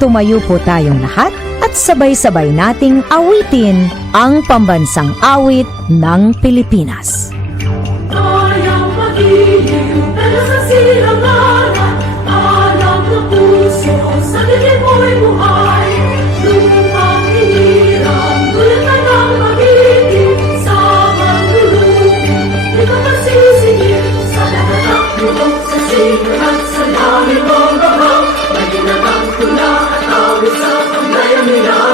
tumayo po tayong lahat at sabay-sabay nating awitin ang pambansang awit ng Pilipinas. Kayang magiliw, pero sa silanganan, alam na puso, sa dilim mo'y buhay. Lupang hiniram, gulat ka ng magiging, sa manlulupin, di ka masisingil. Sa lahat ng tulog, sa singer at sa lalim mong bahaw, maginang ang tula at awit sa paglayang nila.